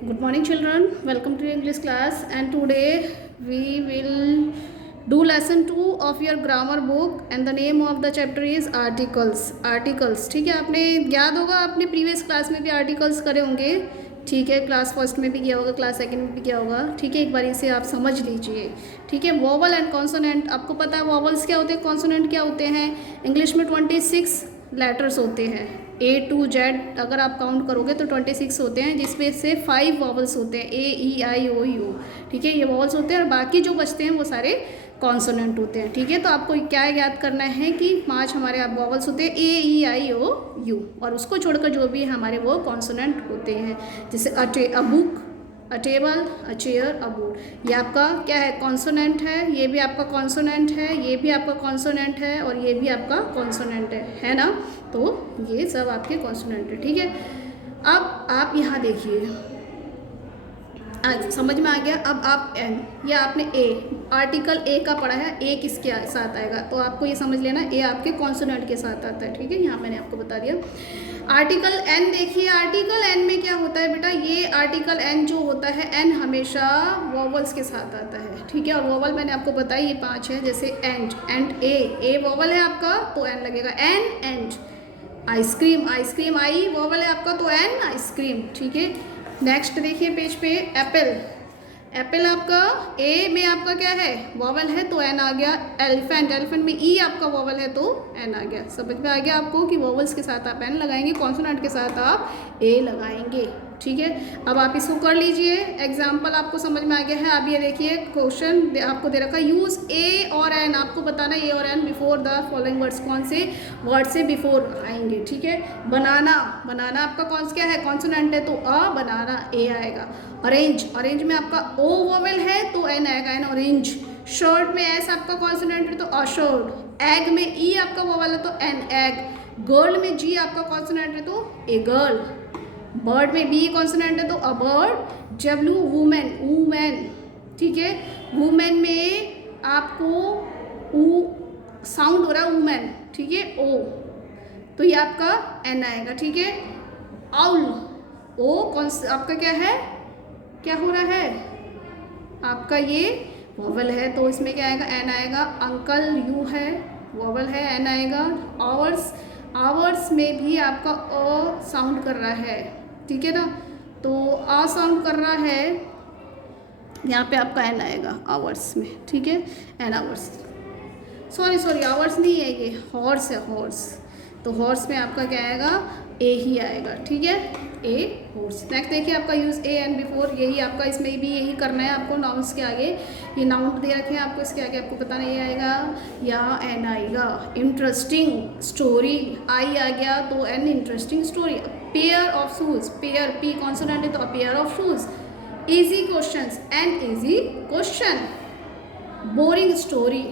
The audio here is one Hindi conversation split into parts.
Good morning, children. Welcome to English class. And today we will do lesson 2 of your grammar book. And the name of the chapter is articles. Articles. ठीक है, आपने याद होगा, आपने प्रीवियस क्लास में भी आर्टिकल्स करे होंगे. ठीक है, क्लास फर्स्ट में भी किया होगा, क्लास सेकंड में भी किया होगा. ठीक है, एक बार इसे आप समझ लीजिए. ठीक है, वॉवल एंड कॉन्सोनेंट. आपको पता है वॉवल्स क्या होते हैं, कॉन्सोनेंट क्या होते हैं. इंग्लिश में 26 लेटर्स होते हैं. A to Z अगर आप काउंट करोगे तो 26 होते हैं, जिसमें से 5 वॉवल्स होते हैं. A E I O U. ठीक है, ये वॉवल्स होते हैं और बाकी जो बचते हैं वो सारे कॉन्सोनेंट होते हैं. ठीक है, तो आपको क्या याद करना है कि 5 हमारे आप वॉवल्स होते हैं A E I O U, और उसको छोड़कर जो भी हमारे वो कॉन्सोनेंट होते हैं. जैसे a book, a table, a chair, a board. ये आपका क्या है, कॉन्सोनेंट है. ये भी आपका कॉन्सोनेंट है, ये भी आपका कॉन्सोनेंट है और ये भी आपका कॉन्सोनेंट है ना. तो ये सब आपके कॉन्सोनेंट है. ठीक है, अब आप यहाँ देखिए, आज समझ में आ गया. अब आप एन, या आपने ए, आर्टिकल ए का पढ़ा है, ए किसके साथ आएगा, तो आपको ये समझ लेना ए आपके कॉन्सोनेंट के साथ आता है. ठीक है, यहाँ मैंने आपको बता दिया. आर्टिकल एन देखिए, आर्टिकल एन में क्या होता है बेटा, ये आर्टिकल एन जो होता है, एन हमेशा वॉवल्स के साथ आता है. ठीक है, और वॉवल मैंने आपको बताया ये 5 है. जैसे एंड, एंड ए वॉवल है आपका तो एन लगेगा. An end. Ice cream, ice cream I vowel है आपका तो एन आइसक्रीम. ठीक है, नेक्स्ट देखिए पेज पे, एप्पल. एप्पल आपका ए में आपका क्या है, वॉवल है तो एन आ गया. एलिफेंट, एलिफेंट में ई आपका वॉवल है तो एन आ गया. समझ में आ गया आपको कि वॉवल्स के साथ आप एन लगाएंगे, कॉन्सोनेंट के साथ आप ए लगाएंगे. ठीक है, अब आप इसको कर लीजिए. एग्जाम्पल आपको समझ में आ गया है. अब ये देखिए क्वेश्चन आपको दे रखा है, यूज ए और एन. आपको बताना ए और an before the following words. कौन से वर्ड से बिफोर आएंगे. ठीक है, बनाना, बनाना आपका कौन क्या है, कॉन्सोनेंट है तो अ, बनाना ए आएगा. ऑरेंज, ऑरेंज में आपका ओ वोवेल है तो एन आएगा, एन ऑरेंज. शर्ट में एस आपका कॉन्सोनेंट है तो अ शर्ट. एग में ई आपका वोवेल है तो एन एग. गर्ल में जी आपका कॉन्सोनेंट है तो ए गर्ल. बर्ड में बी कॉन्सोनेंट है तो a bird. W women, women. ठीक है, वुमेन में आपको ऊ साउंड हो रहा है वुमेन. ठीक है, ओ तो ये आपका एन आएगा. ठीक है, आउल, ओ कौन आपका क्या है, क्या हो रहा है आपका, ये वॉवल है तो इसमें क्या आएगा, एन आएगा. अंकल यू है, वॉवल है, एन आएगा. आवर्स, आवर्स में भी आपका अ साउंड कर रहा है. ठीक है ना, तो अ साउंड कर रहा है, यहाँ पे आपका एन आएगा आवर्स में. ठीक है, एन आवर्स, सॉरी आवर्स नहीं है, ये हॉर्स है, हॉर्स. तो हॉर्स में आपका क्या आएगा, ए ही आएगा. ठीक है, ए हॉर्स. नेक्स्ट देखिए आपका यूज ए एंड बिफोर. यही आपका इसमें भी यही करना है आपको. नाउन्स के आगे ये नाउन दे रखे हैं आपको, इसके आगे आपको बताना ये आएगा या एन आएगा. इंटरेस्टिंग स्टोरी, आई आ गया तो an interesting story. Pair of shoes, pair P consonant है तो a pair of shoes. Easy questions, an easy question. Boring story,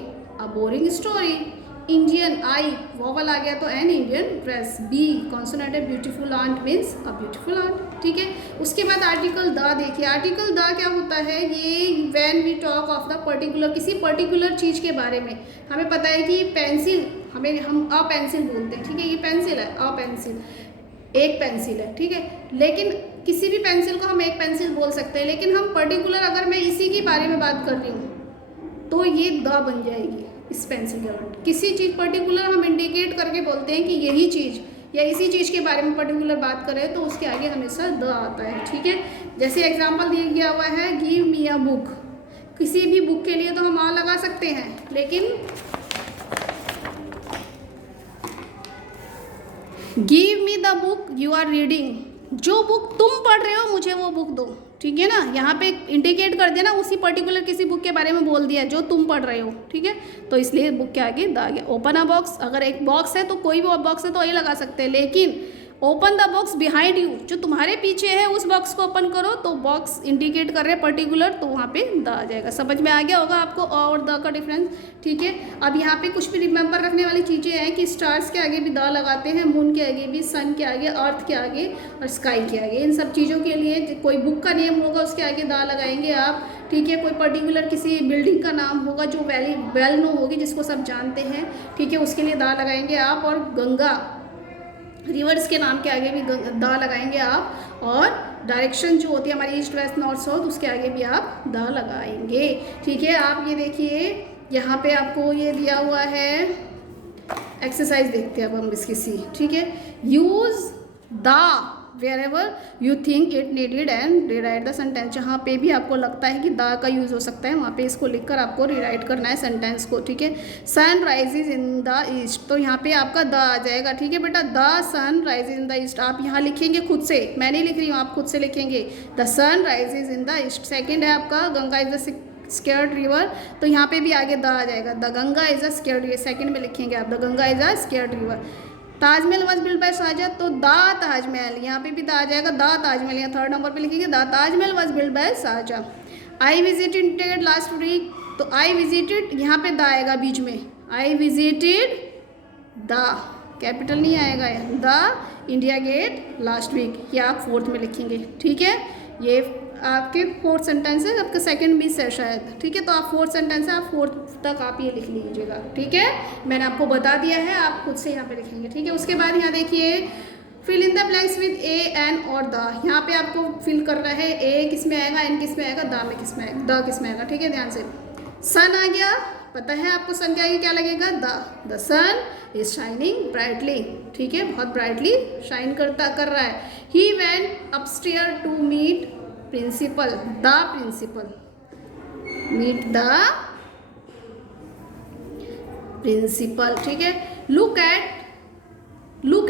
a boring story. Indian, I vowel आ गया तो an Indian dress. B consonant है, beautiful aunt means a beautiful aunt. ठीक है, उसके बाद आर्टिकल द देखिए. आर्टिकल द क्या होता है, ये when we talk of the particular, किसी पर्टिकुलर चीज़ के बारे में. हमें पता है कि पेंसिल, हम अ पेंसिल बोलते हैं. ठीक है, ये पेंसिल है, अ पेंसिल, एक पेंसिल है. ठीक है, लेकिन किसी भी पेंसिल को हम एक पेंसिल बोल सकते हैं, लेकिन हम पर्टिकुलर अगर मैं इसी के बारे में बात कर रही हूँ तो ये द बन जाएगी इस पेंसिल के बाद. किसी चीज़ पर्टिकुलर हम इंडिकेट करके बोलते हैं कि यही चीज़ या इसी चीज़ के बारे में पर्टिकुलर बात करें तो उसके आगे हमेशा द आता है. ठीक है, जैसे एग्जांपल दिया गया हुआ है, गिव मी अ बुक. किसी भी बुक के लिए तो हम आ लगा सकते हैं, लेकिन give me the book you are reading, जो बुक तुम पढ़ रहे हो मुझे वो बुक दो. ठीक है ना, यहाँ पे इंडिकेट कर देना, उसी पर्टिकुलर किसी बुक के बारे में बोल दिया जो तुम पढ़ रहे हो. ठीक है, तो इसलिए बुक के आगे द आ गया. ओपन अ बॉक्स, अगर एक बॉक्स है तो कोई भी बॉक्स है तो ये लगा सकते हैं, लेकिन open the box behind you, जो तुम्हारे पीछे है उस बॉक्स को ओपन करो तो बॉक्स इंडिकेट कर रहे हैं पर्टिकुलर, तो वहाँ पे द आ जाएगा. समझ में आ गया होगा आपको और द का डिफरेंस. ठीक है, अब यहाँ पे कुछ भी रिमेंबर रखने वाली चीज़ें हैं कि स्टार्स के आगे भी द लगाते हैं, मून के आगे भी, सन के आगे, अर्थ के आगे और स्काई के आगे. इन सब चीज़ों के लिए कोई बुक का नेम होगा उसके आगे द लगाएंगे आप. ठीक है, कोई पर्टिकुलर किसी बिल्डिंग का नाम होगा जो वेल नो होगी, जिसको सब जानते हैं. ठीक है, उसके लिए द लगाएंगे आप. और गंगा, रिवर्स के नाम के आगे भी द लगाएंगे आप, और डायरेक्शन जो होती है हमारी ईस्ट वेस्ट नॉर्थ साउथ उसके आगे भी आप द लगाएंगे। ठीक है, आप ये देखिए यहाँ पे आपको ये दिया हुआ है एक्सरसाइज, देखते हैं अब हम इसकी सी। ठीक है, use the where ever you think it needed and rewrite the sentence. जहाँ पे भी आपको लगता है कि द का यूज़ हो सकता है वहाँ पे इसको लिखकर आपको रीराइट करना है सेंटेंस को। ठीक है, sun rises in the east, तो यहाँ पे आपका द आ जाएगा। ठीक है बेटा, the sun rises in the east आप यहाँ लिखेंगे खुद से, मैं नहीं लिख रही हूँ, आप खुद से लिखेंगे the sun rises in the east. Second है आपका Ganga is the scared river, तो यहाँ पे भी आगे द आ जाएगा, the Ganga is a scared river, second में लिखेंगे आप the Ganga is a scared river. Taj Mahal was build by Shah Jahan, तो द ताजमहल यहाँ पे भी द आ जाएगा, द ताजमहल, यहाँ थर्ड नंबर पे लिखेंगे the Taj Mahal was build by Shah Jahan. I visited last week, तो आई विजिटेड यहाँ पे द आएगा बीच में, आई विजिटेड द, कैपिटल नहीं आएगा, the India Gate last week, ये आप फोर्थ में लिखेंगे। ठीक है, ये आपके फोर्थ सेंटेंस है, आपका सेकंड भी है शायद। ठीक है, तो आप फोर्थ सेंटेंस है, आप फोर्थ तक आप ये लिख लीजिएगा। ठीक है, मैंने आपको बता दिया है, आप खुद से यहाँ पे लिखेंगे। ठीक है, उसके बाद यहाँ देखिए fill in the blanks with a an और द, यहाँ पे आपको फिल करना है, ए किस में आएगा, एन किस में आएगा, द में किस में आएगा, द किस में आएगा। ठीक है, ध्यान से, सन आ गया, पता है आपको सन के आगे क्या लगेगा, the sun is shining brightly. ठीक है, बहुत ब्राइटली शाइन कर रहा है। He went upstair to meet principal, the principal, meet the principal. ठीक है, लुक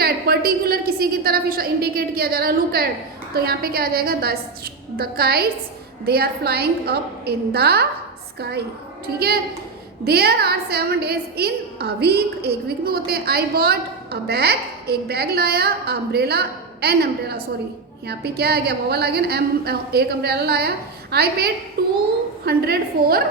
एट पर्टिकुलर किसी की तरफ इंडिकेट किया जा रहा है, लुक एट, तो यहाँ पे क्या आ जाएगा, the kites they are flying up in the sky. ठीक है, there are 7 days in a week, एक वीक में होते हैं। आई बॉट अ बैग, एक बैग लाया, अम्ब्रेला एन अम्ब्रेला, सॉरी यहाँ पे क्या आ गया, वोवल आ गया ना, एक अम्ब्रेला लाया। आई पेड 200 फॉर,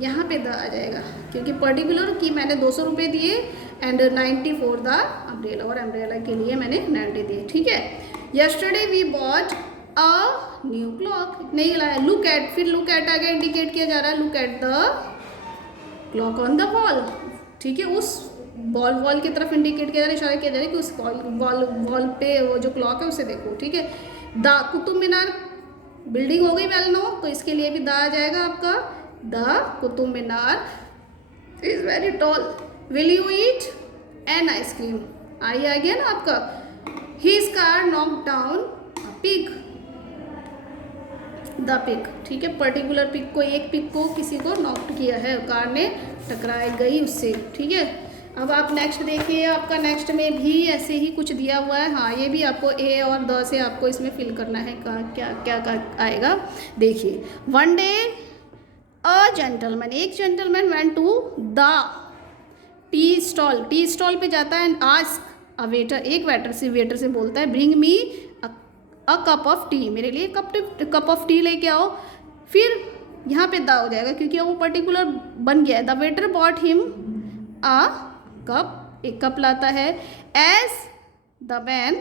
यहाँ पे द आ जाएगा क्योंकि पर्टिकुलर की मैंने 200 रुपये दिए, एंड 90 फॉर द अम्ब्रेला, और अम्ब्रेला के लिए मैंने 90 दिए। ठीक है, yesterday we bought a new clock, नहीं लाया। लुक एट, फिर लुक एट आ गया, इंडिकेट किया जा रहा है, look at the clock on the wall. ठीक है, उस वॉल की तरफ इंडिकेट किया जा रहा है, इशारा किया जा रहा है कि उस वॉल पे वो जो क्लॉक है उसे देखो। ठीक है, द कुतुब मीनार बिल्डिंग हो गई वेल नो, तो इसके लिए भी द आ जाएगा आपका, the Qutub Minar is very tall. Will you eat an ice cream, I आ गया ना आपका। His car knock down a pig, the pig. ठीक है, पर्टिकुलर पिग को, एक पिग को किसी को नॉक किया है, कार ने टकराई गई उससे। ठीक है, अब आप नेक्स्ट देखिए, आपका नेक्स्ट में भी ऐसे ही कुछ दिया हुआ है। हाँ, ये भी आपको ए और द से आपको इसमें फिल करना है, क्या क्या क्या आएगा देखिए। वन डे अ जेंटलमैन, एक gentleman went to the tea stall पे जाता है, एंड आस्क अ वेटर, एक वेटर से बोलता है, bring me a cup of tea, मेरे लिए कप ऑफ टी लेके आओ। फिर यहाँ पे द हो जाएगा क्योंकि वो पर्टिकुलर बन गया है। The waiter bought him a cup, एक कप लाता है। As the man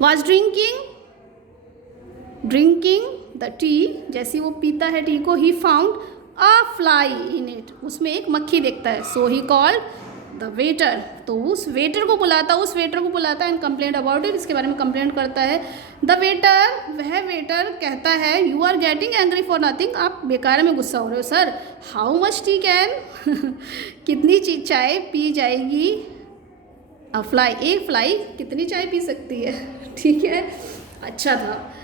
was drinking the tea, जैसे वो पीता है टी को, he found a fly in it, उसमें एक मक्खी देखता है। So he called the waiter, तो उस वेटर को बुलाता है एंड कंप्लेंट अबाउट इट, इसके बारे में कंप्लेंट करता है। द वेटर, वह वेटर कहता है, you are getting angry for nothing, आप बेकार में गुस्सा हो रहे हो sir. How much tea can कितनी चाय पी जाएगी अ फ्लाई, एक फ्लाई कितनी चाय पी सकती है। ठीक है, अच्छा था।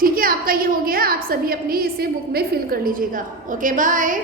ठीक है, आपका ये हो गया, आप सभी अपनी इसे बुक में फिल कर लीजिएगा। Okay, bye.